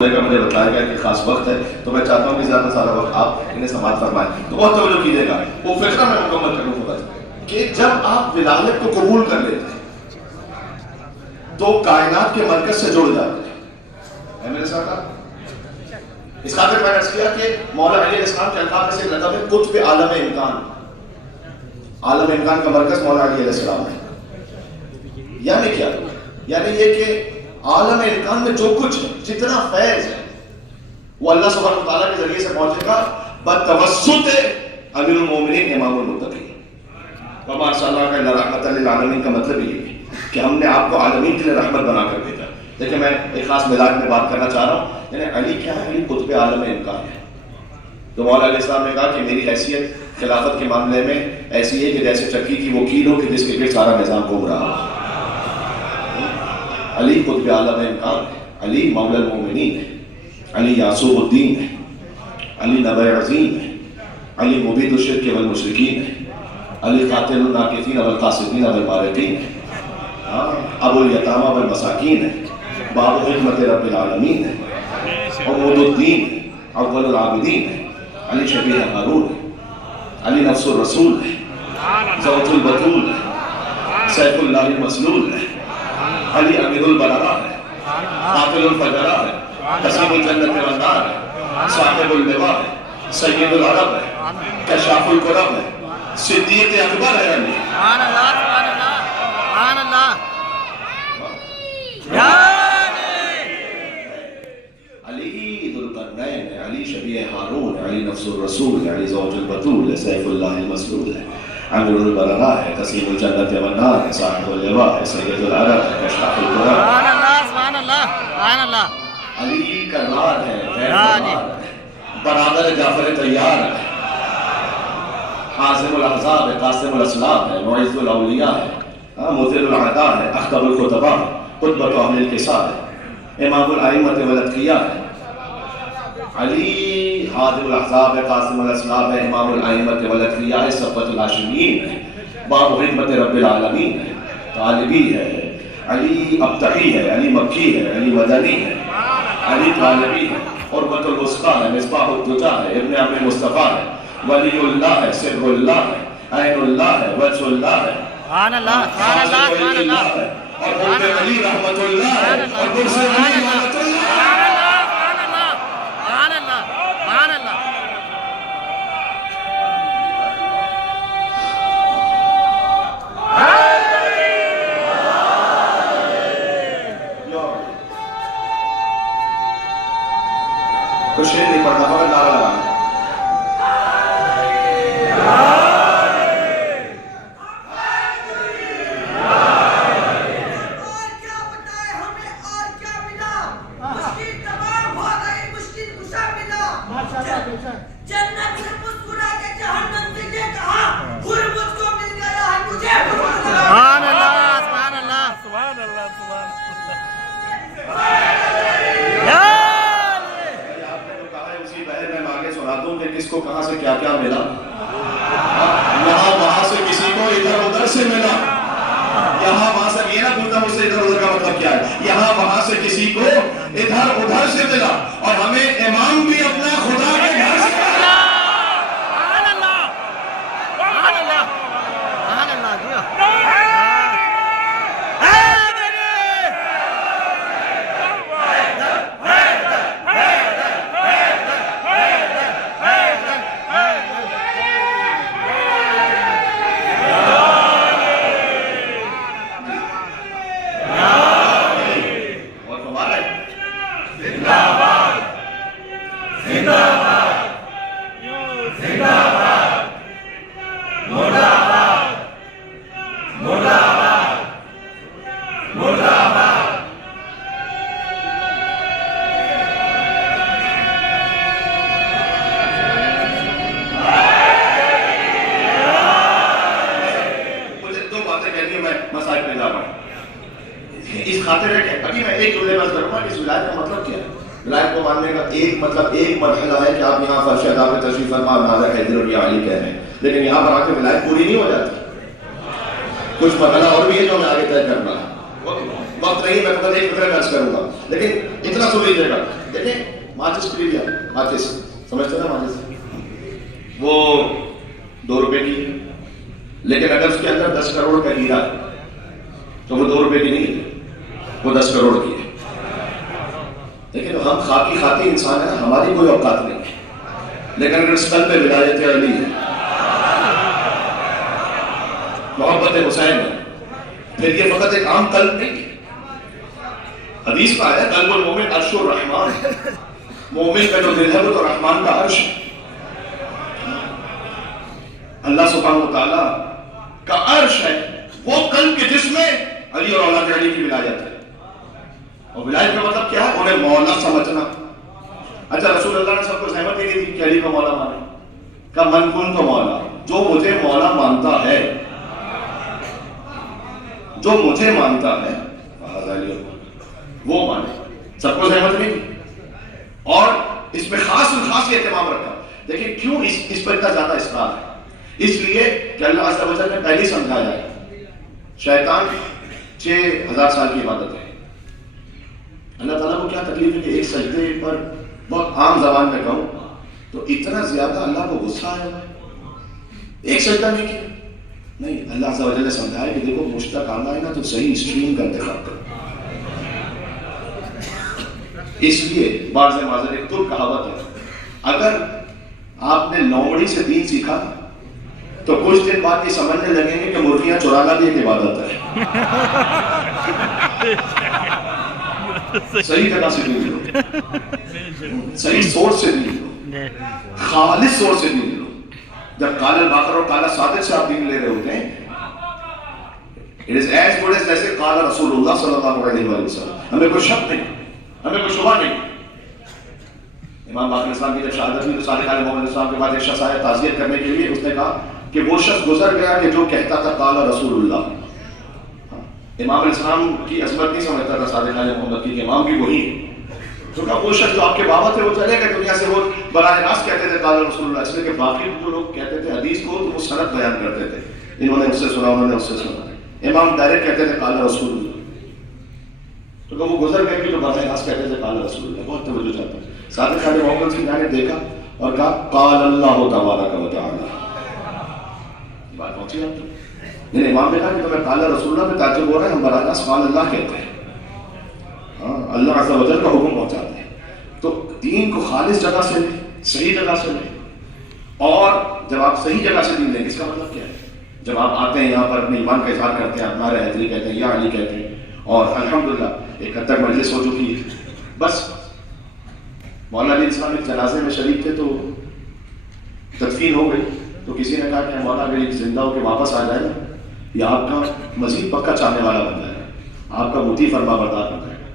کا مجھے بتایا گیا کہ خاص وقت ہے، تو میں چاہتا ہوں کہ زیادہ سارا وقت آپ انہیں سماعت فرمائیں. تو بہت توجہ کیجیے گا، وہ فکرہ میں مکمل کروں فقط کہ جب آپ ولایت کو قبول کر لیتے ہیں تو کائنات کے مرکز سے جڑ جاتے ہیں. ہے میرے ساتھ آپ؟ اس خاطر میں نے عرض کیا کہ مولا علی علیہ السلام کے القاب میں سے لقب ہے قطب عالم امکان. عالم امکان کا مرکز مولا علی علیہ السلام ہے. یعنی کیا؟ یعنی یہ کہ عالم امکان میں جو کچھ ہے، جتنا فیض ہے، وہ اللہ سبحانہ وتعالیٰ کے ذریعے سے پہنچے گا بتوسط امیر المومنین امام المتقین. وما ارسلناک الا رحمۃ للعالمین کا مطلب یہ ہے کہ ہم نے آپ کو عالمین کے لیے رحمت بنا کر بھیجا. دیکھیں میں ایک خاص مزاج میں بات کرنا چاہ رہا ہوں. یعنی علی کیا ہے؟ علی قطب عالم امکان ہے. تو مولا علیہ السلام نے کہا کہ میری حیثیت خلافت کے معاملے میں ایسی ہے کہ جیسے چکی کی وہ کیل ہو کہ جس کے لیے سارا نظام گھوم رہا ہے. علی قطب عالم امکان ہے، علی مولا المومنین ہے، علی یعصوب الدین ہے، علی نبی عظیم ہے، علی مبید الشرک والمشرکین ہے، علی قاتل الناکثین والقاسدین والمارقین ہے، ابو الیتامى والمساکین ہے، باب حکمت رب العالمین ہے، عمود الدین ہے، اول العابدین ہے، علی شبیہ ہارون ہے، علی نفس الرسول ہے، زوج البتول ہے، سیف اللہ المسلول ہے، علی امیر البراء ہے، قاتل الفجراء ہے، قسیم الجنت والنار ہے، صاحب اللواء ہے، سید العرب ہے، کشاف القرب ہے، صدیق اکبر ہے. علی سبحان اللہ سبحان اللہ سبحان اللہ. علی ذو القرنین ہے، علی شبیہ ہارون ہے، علی نفس الرسول ہے، علی زوج البتول ہے، سیف اللہ المسلول ہے، امیر البراء ہے، قسیم الجنت والنار ہے، صاحب اللواء ہے، سید العرب ہے، کشاف القرب ہے. سبحان اللہ سبحان اللہ سبحان اللہ. علی کرار ہے، غیر کرار ہے، برادر جعفر طیار ہے، حازم الاحزاب ہے، قاسم الاسلام ہے، معز الاولیاء ہے، مذل الاعداء ہے، اخطب الخطباء ہے، قطبۃ اہل الکساء ہے، امام الائمۃ والاتقیاء ہے. علی حازم الاحزاب ہے، قاسم الاسلام ہے، امام الائمۃ والاتقیاء ہے، صفوۃ الہاشمین ہے، باب حکمت رب العالمین ہے، طالبی ہے، علی ابتحی ہے، علی مکی ہے، علی مدنی ہے، علی طالبی ہے، قربۃ الوسطیٰ ہے، مصباح الدجا ہے، ابن عم مصطفیٰ ہے، ولی اللہ ہے، سر اللہ ہے، عین اللہ ہے، وجہ اللہ ہے، سبحان اللہ سبحان اللہ سبحان اللہ ہے، اور قرب علی رحمت اللہ ہے، اور قرص علی رحمت اللہ ہے. تو شیر نہیں پڑھنا، مگر نعرہ لگانا. کس کو کہاں سے کیا کیا ملا، یہاں وہاں سے کسی کو ادھر ادھر سے ملا. یہاں وہاں سے یہ نہ پوچھتا مجھ سے ادھر ادھر کا مطلب کیا ہے. یہاں وہاں سے کسی کو ادھر ادھر سے ملا، اور ہمیں امام بھی اپنا خدا کے گھر سے ملا. اس خاطر ہے کہ ابھی میں ایک جملے بات کروں گا کہ اس ولایت کا مطلب کیا ہے. ولایت کو ماننے کا ایک مرحلہ ہے کہ آپ یہاں فرش ادا پہ تشریف فرما نازا حیدر اور یا علی کہہ رہے ہیں، لیکن یہاں پر آ کے ولایت پوری نہیں ہو جاتی. کچھ مرحلہ اور بھی ہے جو ہمیں آگے طے کرنا ہے. وقت نہیں، میں فقط ایک فکر عرض کروں گا لیکن اتنا سن لیجیے گا. دیکھیں ماچس کے لیے ماچس سمجھتے نا، ماچس وہ 2 روپے کی ہے، لیکن اگر اس کے اندر 10 کروڑ کا ہیرا ہے تو وہ 2 روپے کی نہیں ہے، وہ 10 کروڑ کی ہے. لیکن ہم خاکی انسان ہیں، ہماری کوئی اوقات نہیں ہے، لیکن اگر اس قلب پہ ولایت علی ہے، محبت حسین ہے، پھر یہ فقط ایک عام قلب نہیں ہے. حدیث کا ہے قلب المومن عرش الرحمان، مومن کا جو دل ہے وہ تو رحمان کا عرش ہے. اللہ سبحانہ وتعالیٰ کا عرش ہے وہ قلب کے جس میں علی اور اولاد علی کی ولایت ہے. اور ولایت کا مطلب کیا ہے؟ انہیں مولا سمجھنا. اچھا رسول اللہ نے سب کو زحمت دے دی کہ علی کو مولا مانے، کہ من کن کو مولا، جو مجھے مولا مانتا ہے، جو مجھے مانتا ہے وہ مانے. سب کو زحمت نہیں دی اور اس میں خاص یہ اہتمام رکھا. دیکھیں کیوں اس پر اتنا زیادہ اصرار ہے؟ اس لیے کہ اللہ عز و جل نے پہلے سمجھایا ہے شیطان 6000 سال کی عبادت ہے. اللہ تعالیٰ کو کیا تکلیف ہے کہ ایک سجدے پر بہت عام زبان میں کہوں تو اتنا زیادہ اللہ کو غصہ آیا ہوا ہے، ایک سجدہ نہیں کیا. نہیں، اللہ عز و جل نے سمجھایا کہ دیکھو مشتاق آنا ہے نا تو صحیح اسٹریم کا انتخاب کرو. اس لیے بعض معذر ایک ترک کہاوت ہے، اگر آپ نے لومڑی سے دین سیکھا تو کچھ دن بعد یہ سمجھنے لگیں گے کہ مرغیاں چرانا بھی ایک عبادت ہے. صحیح جگہ سے دین لو، صحیح سورس سے دین لو، خالص سورس سے دین لو. جب قال الباقر اور قال صادق سے آپ دین لے رہے ہوتے ہیں it is as good as جیسے قال رسول اللہ صلی اللہ علیہ وسلم. ہمیں کوئی شک نہیں، ہمیں کوئی شبہ نہیں. امام باقر اسلام کی جب شہادت ہوئی تو صادق علیہ محمد اسلام کے بعد ایک شخص آیا تعزیت کرنے کے لیے. اس نے کہا کہ وہ شخص گزر گیا کہ جو کہتا تھا قال رسول اللہ. امام الاسلام کی عظمت نہیں سمجھتا تھا صادق علیہ محمد کی کہ امام بھی وہی ہے. تو کہا وہ شخص جو آپ کے بابا تھے وہ چلے گئے دنیا سے، وہ براہ راست کہتے تھے قال رسول اللہ، اس لیے کہ باقی جو لوگ کہتے تھے حدیث کو تو وہ سند بیان کرتے تھے، انہوں نے اس سے سنا، انہوں نے اس سے سنا. امام ڈائریکٹ کہتے تھے قال رسول اللہ. تو کہ وہ گزر گئے کہ جو براہ راست کہتے تھے قال رسول اللہ. بہت توجہ چاہتا ہے. صادق علیہ محمد کی نے دیکھا اور کہا قال اللہ تبارک و تعالی. بات پہنچی آپ تک؟ میرے امام نے کہا کہ تمہیں قال رسول اللہ میں تعجب ہو رہا ہے، ہم براہ راست قال اللہ کہتے ہیں. ہاں، اللہ عز و جل کا حکم پہنچاتے ہیں. تو دین کو خالص جگہ سے لیں، صحیح جگہ سے لیں. اور جب آپ صحیح جگہ سے دین لیں، اس کا مطلب کیا ہے؟ جب آپ آتے ہیں یہاں پر اپنے ایمان کا اظہار کرتے ہیں، اپنا حیدری کہتے ہیں یا علی کہتے ہیں، اور الحمدللہ ایک حد تک مجلس ہو چکی ہے. بس مولانا علی اسلام ایک جنازے میں شریک تھے تو تدفین ہو گئی تو کسی نے کہا کہ مولانا اگر زندہ ہو کے واپس آ جائے نا، یہ آپ کا مزید پکا چاہنے والا بن جائے گا، آپ کا مطیع فرما بردار بن جائے گا.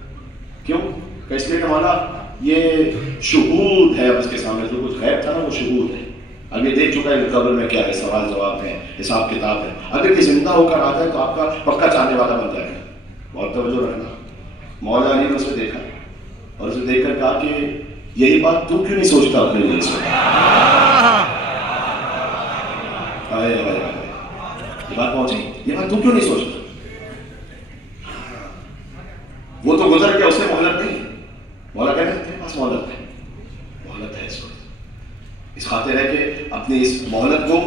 کیوں کہ اس لیے کہ مولانا یہ شہود ہے، اب اس کے سامنے جو کچھ غیب تھا نا وہ شہود ہے. اب یہ دیکھ چکا ہے کہ قبر میں کیا ہے، سوال جواب ہے، حساب کتاب ہے. اگر یہ زندہ ہو کر آ جائے تو آپ کا پکا چاہنے والا بن جائے گا. بہت توجہ رکھنا. مولا علی نے اسے دیکھا اور اسے دیکھ کر کہا کہ یہی بات تو کیوں نہیں سوچتا اپنے لیے؟ یہ بات پہنچی، یہ بات تو کیوں نہیں سوچتا؟ وہ تو گزر گیا، اسے مہلت نہیں. مولا کہتے ہیں تیرے پاس مہلت ہے، مہلت ہے اس وقت. اس خاطر ہے کہ اپنی اس مہلت کو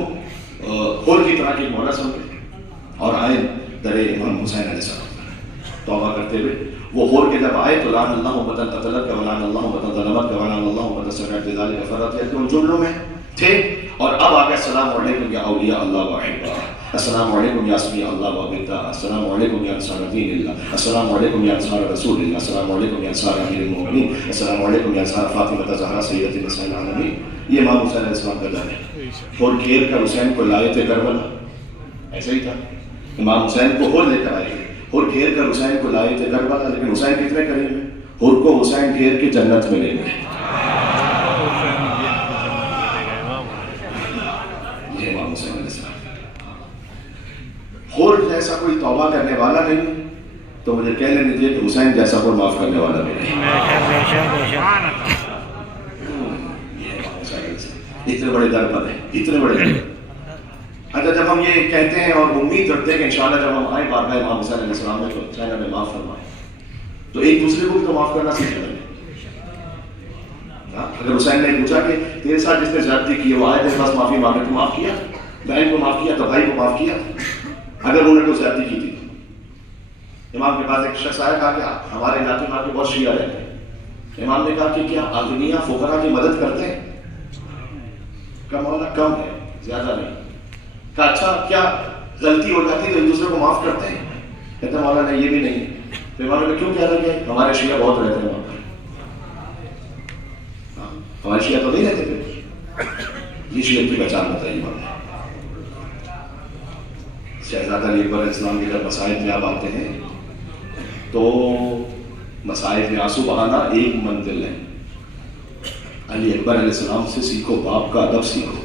خور کی طرح کی مہلت سمجھے اور آئے در امام حسین علیہ السلام توبہ کرتے ہوئے. وہ خور کے جب آئے تو لعن اللہ وبطن قتلت ولعن اللہ وبطن ظلمت ولعن اللہ وبطن سمعت ذلك فرات. ان جملوں میں تھے. اور اب آگے السلام علیکم یا اولیاء اللہ واحبہ، السلام علیکم یا اسمیاء اللہ وابدہ، السلام علیکم یا انصار دین اللہ، السلام علیکم یا انصار رسول اللہ، السلام علیکم یا انصار امیر المؤمنین، السلام علیکم یا انصار فاطمہ زہرا سیدۃ النساء العالمین. یہ امام حسین علیہ السلام کا در ہے. اور گھیر کر حسین کو لائے تھے کربلا، ایسا ہی تھا. امام حسین کو اور لے کر آئے تھے اور گھیر کر حسین کو لائے تھے کربلا. لیکن حسین کتنے قریب ہیں، اور کو حسین گھیر کے جنت میں لے گئے. یہ امام حسین علیہ السلام. اور جیسا کوئی توبہ کرنے والا نہیں تو مجھے کہہ لینے دیجیے کہ حسین جیسا کوئی معاف کرنے والا بھی نہیں. اتنے بڑے در پر ہیں، اتنے بڑے در. اچھا جب ہم یہ کہتے ہیں اور امید رکھتے ہیں کہ انشاءاللہ جب ہم آئیں بارگاہ امام حسین علیہ السلام میں تو چاہے ہمیں معاف فرمائے. تو ایک دوسرے کو بھی تو معاف کرنا سیکھنا ہے. اگر حسین نے پوچھا کہ تیرے ساتھ جس نے زیادتی کی وہ آئے تیرے پاس معافی مانگے، تو معاف کیا؟ بہن کو معاف کیا تو بھائی کو معاف کیا اگر انہوں نے کوئی زیادتی کی تھی؟ امام کے پاس ایک شخص آیا، کہا کہ ہمارے علاقے میں آپ کے بہت شیعہ رہتے ہیں. امام نے کہا کہ کیا اغنیاء فقراء کی مدد کرتے ہیں؟ کہا مولانا کم ہے، زیادہ نہیں. کہا اچھا کیا غلطی ہو جاتی تو ایک دوسرے کو معاف کرتے ہیں؟ کہتے مولانا یہ بھی نہیں. تو امام نے کیوں کہہ رہا کہ ہمارے شیعہ بہت رہتے ہیں وہاں پر. ہمارے شیعہ تو نہیں رہتے تھے. یہ شیعہ کی پہچان بتائی امام نے. شہزادہ علی اکبر علیہ السلام کے جب مصائب میں آپ آتے ہیں تو مصائب میں آنسو بہانا ایک منزل ہے. علی اکبر علیہ السلام سے سیکھو، باپ کا ادب سیکھو.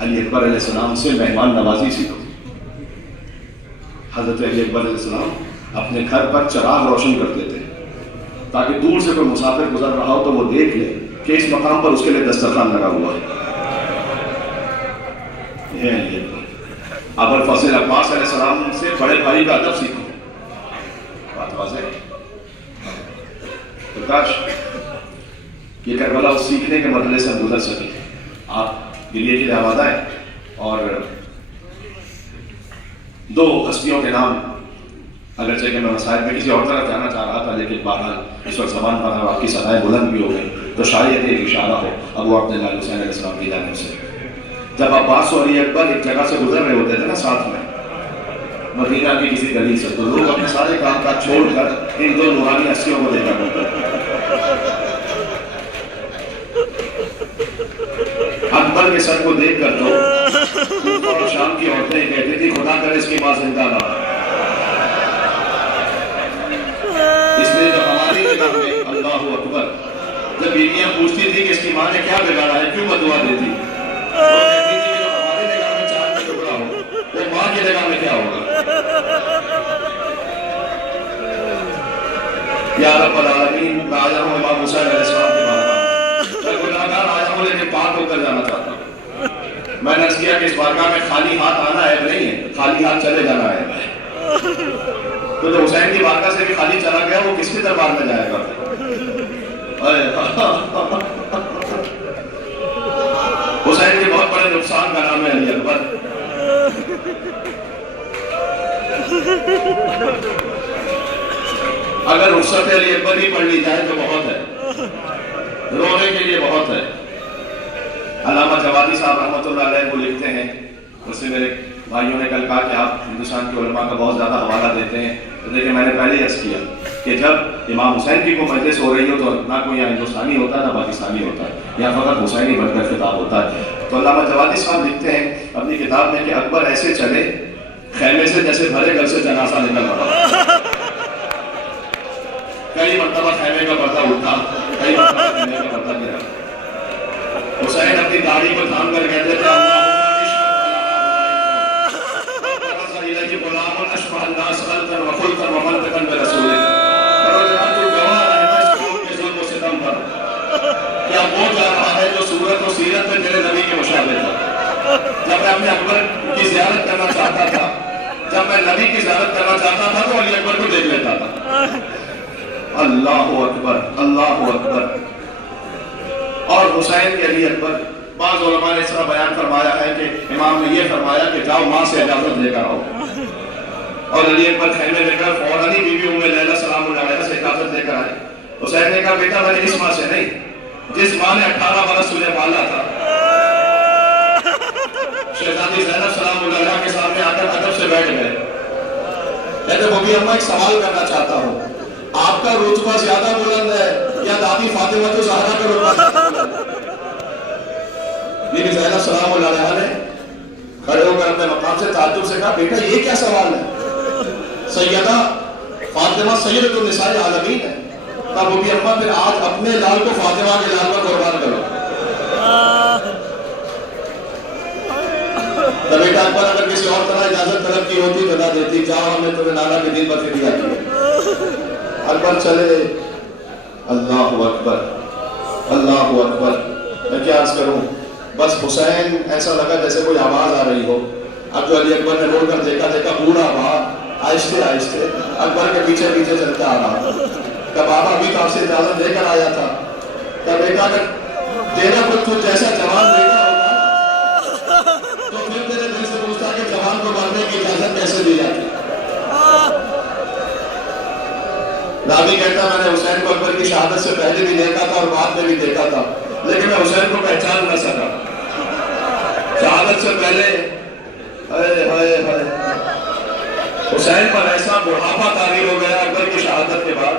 علی اکبر علیہ السلام سے مہمان نوازی سیکھو. حضرت علی اکبر علیہ السلام اپنے گھر پر چراغ روشن کرتے تھے تاکہ دور سے کوئی مسافر گزر رہا ہو تو وہ دیکھ لے کہ اس مقام پر اس کے لیے دسترخوان لگا ہوا ہے. ابو الفضل عباس علیہ السلام سے بڑے بھائی کا ادب سیکھو. بات واضح تو کاش یہ کربلا اس سیکھنے کے مرحلے سے گزر سکے. آپ دلیے کے لیے آمادہ ہیں اور دو ہستیوں کے نام اگرچہ کہ میں مسائل میں کسی اور طرف جانا چاہ رہا تھا لیکن بہرحال اس وقت زبان پر آپ کی صدائیں بلند بھی ہو گئی تو شاید ایک اشارہ ہو ابو عبداللہ حسین علیہ السلام کی جانب سے. جب عباس و علی اکبر ایک جگہ سے گزر رہے ہوتے تھے نا ساتھ میں مدینہ کی کسی گلی سے، تو لوگ اپنے سارے کام کاج چھوڑ کر ان دو نورانی ہستیوں کو دیکھا کرتے تھے. اکبر کے سر کو دیکھ کر تو کوفہ اور شام کی عورتیں کہتی تھی خدا کرے اس کی ماں زندہ نہ. اس لیے جب ہماری نگاہ میں اللہ اکبر جب بیویاں پوچھتی تھی کہ اس کی ماں نے کیا بگاڑا ہے کیوں بدعا دیتی، ہمارے نگاہ میں چاند کا ٹکڑا ہو وہ ماں کی نگاہ میں کیا ہوگا. یا رب العالمین میں آیا ہوں امام حسین علیہ السلام کی بارگاہ میں گناہگار آیا ہوں لیکن پاک ہو کر جانا چاہتا ہوں. میں نے عرض کیا کہ اس بارگاہ میں خالی ہاتھ آنا ہے نہیں ہے، خالی ہاتھ چلے جانا ہے. تو جو حسین کی بارگاہ سے بھی خالی چلا گیا وہ کس کے دربار میں جائے گا؟ حسین کے بہت بڑے نقصان کا نام ہے علی اکبر. اگر رخصت علی اکبر ہی پڑھ لی جائے تو بہت ہے، رونے کے لیے بہت ہے. علامہ جوادی صاحب رحمۃ اللہ علیہ کو لکھتے ہیں، اس سے میرے بھائیوں نے کل کہا کہ آپ ہندوستان کے علماء کا بہت زیادہ حوالہ دیتے ہیں. تو دیکھیں میں نے پہلے ہی عرض کیا کہ جب امام حسین کی کوئی مجلس ہو رہی ہو تو نہ کوئی یہاں ہندوستانی ہوتا ہے نہ پاکستانی ہوتا ہے، یہاں فقط حسینی بن کر خطاب ہوتا ہے. تو علامہ جوادی صاحب لکھتے ہیں اپنی کتاب میں کہ اکبر ایسے چلے خیمے سے جیسے بھرے گھر سے جنازہ نکل رہا. کئی مرتبہ خیمے کا پردہ اٹھا، کئی مرتبہ خیمے کا پردہ گرا. حسین اپنی داڑھی کو تھام کر کہتے تھے کیا وہ جا رہا ہے جو صورت و سیرت میں میرے نبی کے مشابہ تھا. جب میں اپنے اکبر کی زیارت کرنا چاہتا تھا، جب میں نبی کی زیارت کرنا چاہتا تھا تو علی اکبر کو دیکھ لیتا تھا. اللہ اکبر اللہ اکبر. اور حسین کے علی اکبر بعض علماء نے اس طرح بیان فرمایا ہے کہ امام نے یہ فرمایا کہ جاؤ ماں سے اجازت لے کر آؤ. اور علی اکبر خیمے لے کر فوراً ہی بیوی ام لیلہ سلام اللہ علیہا سے اجازت لے کر آئے. حسین نے کہا بیٹا میں نے اس ماں سے نہیں، جس ماں نے 18 برس تجھے پالا تھا. شہزادی زینب سلام اللہ علیہا کے سامنے آ کر ادب سے بیٹھ گئے. کہتے وہ بھی ایک سوال کرنا چاہتا ہوں، آپ کا رتبہ زیادہ بلند ہے یا دادی فاطمہ زہرا کا رتبہ؟ بی بی زینب سلام اللہ علیہا نے کھڑے ہو کر اپنے مقام سے تعجب سے کہا بیٹا یہ کیا سوال ہے؟ سیدہ فاطمہ سیدۃ النساء العالمین ہے. تب وہ بھی اماں پھر آج اپنے لال کو فاطمہ کے لال پر قربان کرو. تو بیٹا اکبر اگر کسی اور طرح اجازت طلب کی ہوتی تو نہ دیتی، جاؤ ہم نے تمہیں نانا کے دین پر پھر دیا کیا. اکبر چلے. اللہ اکبر اللہ اکبر. میں کیا عرض کروں، بس حسین ایسا لگا جیسے کوئی آواز آ رہی ہو. اب جو علی اکبر نے روڑ کر دیکھا بوڑھا باپ آہستہ آہستہ اکبر کے پیچھے پیچھے چلتا آ رہا کہ بابا ابھی تو آپ سے اجازت لے کر آیا تھا کہ بیٹا اگر تیرا خود تو جیسا جوان بیٹا ہوگا تو پھر تیرے دل سے پوچھتا کہ جوان کو مارنے کی اجازت کیسے دی جاتی. راوی کہتا میں نے حسین کو اکبر کی شہادت سے پہلے بھی دیکھا تھا اور بعد میں بھی دیکھا تھا لیکن میں حسین کو پہچان نہ سکا. شہادت سے پہلے حسین پر ایسا بڑھاپا طاری ہو گیا اکبر کی شہادت کے بعد.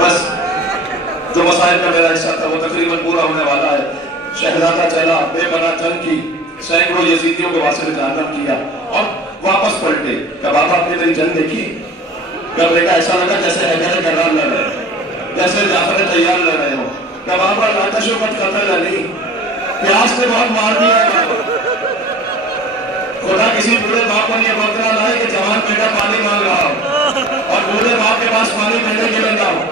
بس جو مسائل کا میرا حصہ تھا وہ تقریباً پورا ہونے والا ہے. شہزادہ چلا بے پناہ جنگ کی سینکڑوں یزیدیوں کو وہاں سے جہنم کیا اور واپس پلٹے کہ بابا آپ نے میری جنگ دیکھی کب دیکھا ایسا لگا جیسے حیدر کرار لڑ رہے جیسے جعفر تیار لڑ رہے ہو کہ بابا آتش و مت قتل علی پیاس نے بہت مار دیا. خدا کسی بوڑھے باپ کو یہ بکرا لائے کہ جوان بیٹا پانی مانگ رہا ہو اور بوڑھے باپ کے پاس پانی پینے کے لیے نہ ہو.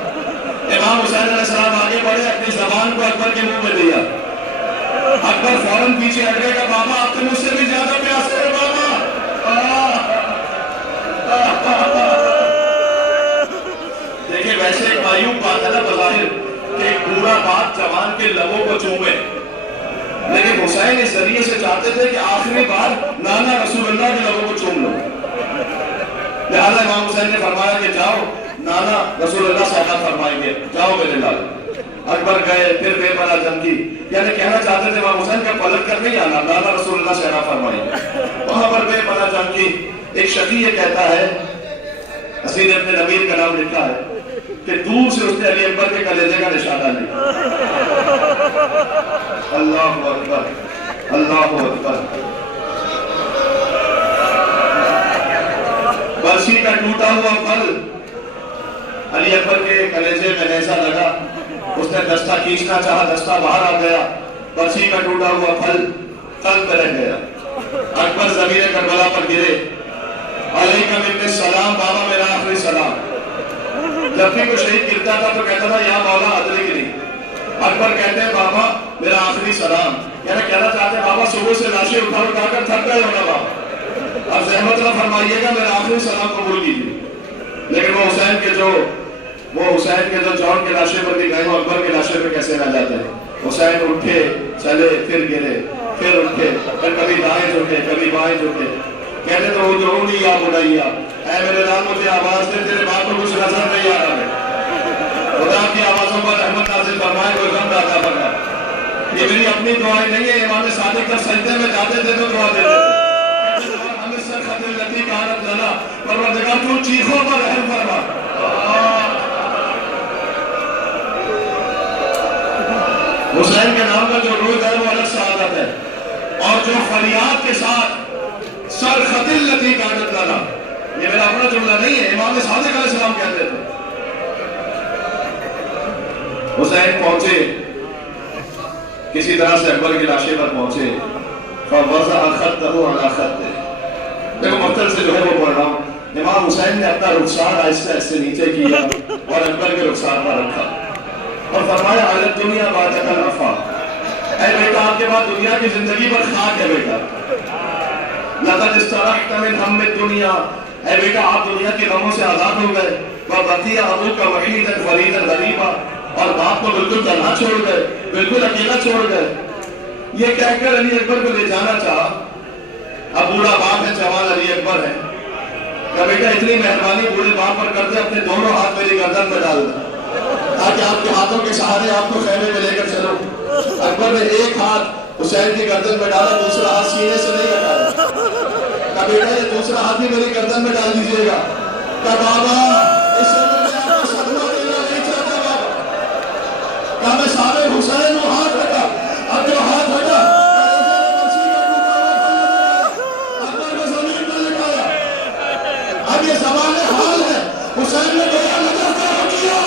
امام حسین علیہ السلام آگے بڑھے اپنی زبان کو اکبر کے منہ میں دیا. اکبر فوراً پیچھے ہٹ گئے کہ بابا آپ تو مجھ سے بھی زیادہ پیاسے ہیں بابا. دیکھیں ویسے ایک معیوب بات ہے نا بظاہر کہ ایک بوڑھا باپ جوان کے لبوں کو چومے لیکن حسین اس ذریعے سے چاہتے تھے کہ آخری بار نانا رسول اللہ کے لبوں کو چوم لو. لہذا امام حسین نے فرمایا کہ جاؤ نانا رسول اللہ سے عطا فرمائیں گے جاؤ میرے لال. اکبر گئے پھر بے پناہ جنگ کی یعنی کہنا چاہتے تھے امام حسین کا پلٹ کر نہیں آنا نانا رسول اللہ سے عطا فرمائیں گے. وہاں پر بے پناہ جنگ کی. ایک شقی یہ کہتا ہے حسین ابن نمیر کا نام لکھا ہے کہ دور سے اس نے علی اکبر کے کلیجے کا نشانہ لیا. اللہ اکبر اللہ اکبر. برسی کا ٹوٹا ہوا پھل علی اکبر کے کلیجے میں ایسا لگا اس نے دستہ کھینچنا چاہا دستہ باہر آ گیا. برسی کا ٹوٹا ہوا پھل قلب پہ رہ گیا. اکبر زمین کربلا پر گرے. علیکم ابن السلام بابا میرا آخری سلام. جب بھی کوئی شہید گرتا تھا تو کہتا تھا یا مولا ادرکنی. اکبر کہتے ہیں بابا میرا آخری سلام یعنی کہنا چاہتے ہیں بابا صبح سے لاشیں اٹھا کر تھک گئے ہونا بابا اب زحمت نہ فرمائیے گا میرا آخری سلام قبول کیجیے. لیکن وہ حسین کے جو جون کے لاشے پر بھی گئے وہ اکبر کے لاشے پہ کیسے نہ جاتے ہیں. حسین اٹھے چلے پھر گرے پھر اٹھے پھر کبھی دائیں جھکے کبھی بائیں جھکے. کہتے تو ادعونی یا بنیا اے میرے لال مجھے آواز دے تیرے باپ کو کچھ نظر نہیں آ رہا ہے. خدا کی آوازوں پر رحمت نازل فرمائے کوئی غم عطا فرمائے. یہ میری اپنی دعائیں نہیں ہے. امام صادق جب سجدے میں جاتے تھے تو دعا دیتے تھے ہمیں سر خطر لطی کانت لنا پروردگار تو چیخوں پر رحم فرما. حسین کے نام کا جو روح ہے وہ الگ سعادت ہے اور جو فریاد کے ساتھ سر خطر لطی کانت لنا یہ میرا اپنا جملہ نہیں ہے امام صادق علیہ السلام کہتے تھے. حسین پہنچے کسی طرح سے اکبر کی لاشے پر پہنچے. فوضع خطہ علی خطہ دیکھو مقتل سے جو ہے وہ پڑھ رہا ہوں. امام حسین نے اپنا رخسار آہستہ آہستہ نیچے کیا اور اکبر کے رخسار پر رکھا اور فرمایا علی دنیا بعدک العفا. اے بیٹا آپ کے بعد دنیا کی زندگی پر خاک ہے بیٹا. لقد استرحت من ہم الدنیا. اے بیٹا آپ دنیا کے غموں سے آزاد ہو گئے. وبقی ابوک وحیدا فریدا غریبا اور باپ کو بالکل تنہا چھوڑ گئے بالکل اکیلا چھوڑ گئے. یہ کہہ کر علی اکبر کو لے جانا چاہا. اب بوڑھا باپ ہے جوان علی اکبر ہے کہ بیٹا اتنی مہربانی بوڑھے باپ پر کر دے اپنے دونوں ہاتھ میری گردن میں ڈال دے تاکہ آپ کے ہاتھوں کے سہارے آپ کو خیمے میں لے کر چلو. اکبر نے ایک ہاتھ حسین کی گردن میں ڈالا دوسرا ہاتھ سینے سے نہیں ہٹایا. کہ بیٹا یہ دوسرا ہاتھ بھی میری گردن میں ڈال دیجئے گا. کہ بابا اس عمر میں آپ کو صدمہ دینا نہیں چاہتا بابا. کہ میں سارے حسین کو ہاتھ رکھا اب جو ہاتھ ہٹا اب یہ زمان حال ہے. حسین نے گویا نظر سے کیا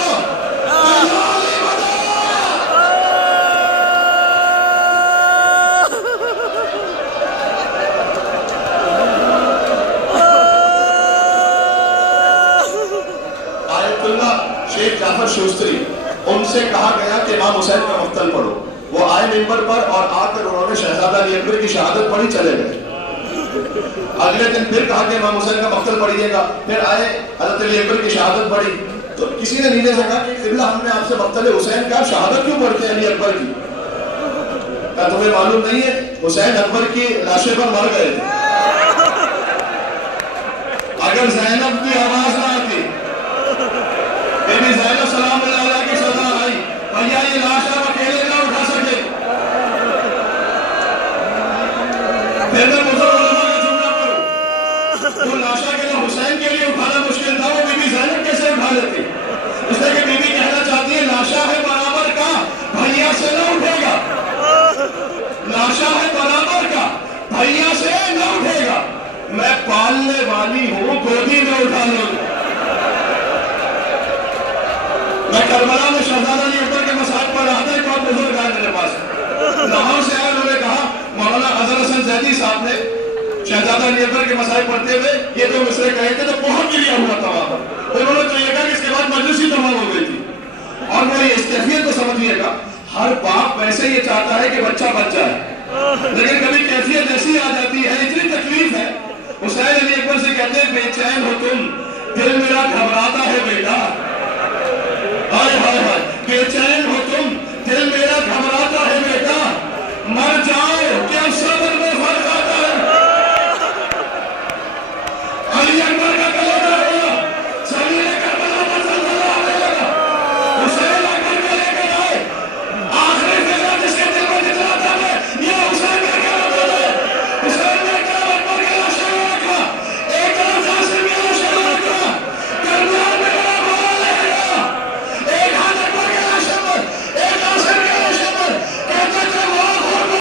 شیخ جعفر شوستری ان سے کہا گیا کہ امام حسین کا مقتل پڑھو. وہ آئے ممبر پر اور آ کر انہوں نے شہزادہ علی اکبر کی شہادت پڑھی، چلے گئے۔ اگلے دن پھر کہا کہ امام حسین کا مقتل پڑھیے گا، پھر آئے حضرت علی اکبر کی شہادت پڑھی۔ تو کسی نے نیچے سے کہا کہ قبلہ ہم نے آپ سے مقتل حسین کا شہادت کیوں پڑھتے ہیں علی اکبر کی؟ کہا تمہیں معلوم نہیں ہے حسین اکبر کی لاشے پر مر گئے تھے، اگر زینب کی آواز نہ آتی، بی بی زینب سلام اللہ علیہ کی صدا آئی، بھیا یہ لاش آپ اکیلے نہ اٹھا سکے، پھر میں بزرگ علماء کا جملہ کروں، وہ لاشا کے لیے حسین کے لیے اٹھانا مشکل تھا، وہ بی بی زینب کیسے اٹھا لیتی؟ اس لیے کہ بی بی کہنا چاہتی ہے لاشا ہے برابر کا، بھیا سے نہ اٹھے گا، لاشا ہے برابر کا، بھیا سے نہ اٹھے گا، میں پالنے والی ہوں، گودی میں اٹھا لوں گا۔ میں کربلا میں شہزادہ علی اکبر کے مسائل پر رہا تھا، ایک اور بزرگ آئے میرے پاس، لاہور سے آئے، انہوں نے کہا مولانا اظہر حسن زیدی صاحب نے شہزادہ علی اکبر کے مسائل پڑھتے ہوئے یہ جو مصرے کہے تھے تو بہت گریا ہوا تھا وہاں پر، انہوں نے تو یہ کہا کہ اس کے بعد مجلس ہی تمام ہو گئی تھی۔ اور میری اس کیفیت کو سمجھیے گا، ہر باپ ویسے یہ چاہتا ہے کہ بچہ بچ جائے، لیکن کبھی کیفیت ایسی آ جاتی ہے، اتنی تکلیف ہے، حسین علی اکبر سے کہتے ہیں بے چین ہو تم، دل میرا گھبراتا ہے بیٹا، ہائے ہائے ہائے، بے چین